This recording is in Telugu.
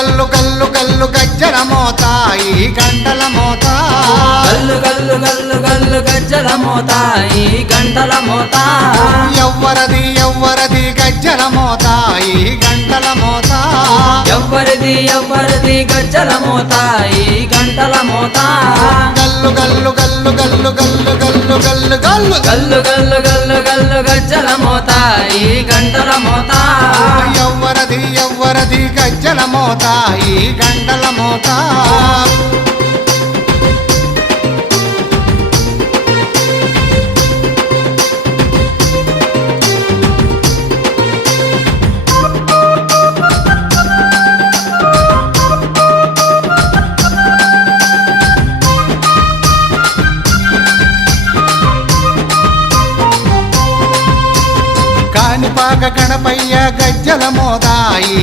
గల్లు గల్లు గల్లు గజ్జల మోత ఈ గంటల మోత గల్లు గల్లు గల్లు గల్లు గజ్జల మోత ఈ గంటల మోత ఎవ్వరది ఎవ్వరది గజ్జల మోత ఈ గంటల మోత ఎవ్వరిది ఎవ్వరిది గజ్జల మోత ఈ గంటల మోత గల్లు గల్లు గల్లు గల్లు గల్లు గల్లు గల్లు గల్లు గల్లు గల్లు గల్లు గల్లు గజ్జల మోత ఈ గంటల మోత ఎవ్వరది ఎవ్వరది గజ్జల మోత ఈ గంటల మోత కానిపాక గణపయ్య గజ్జల మోత ఈ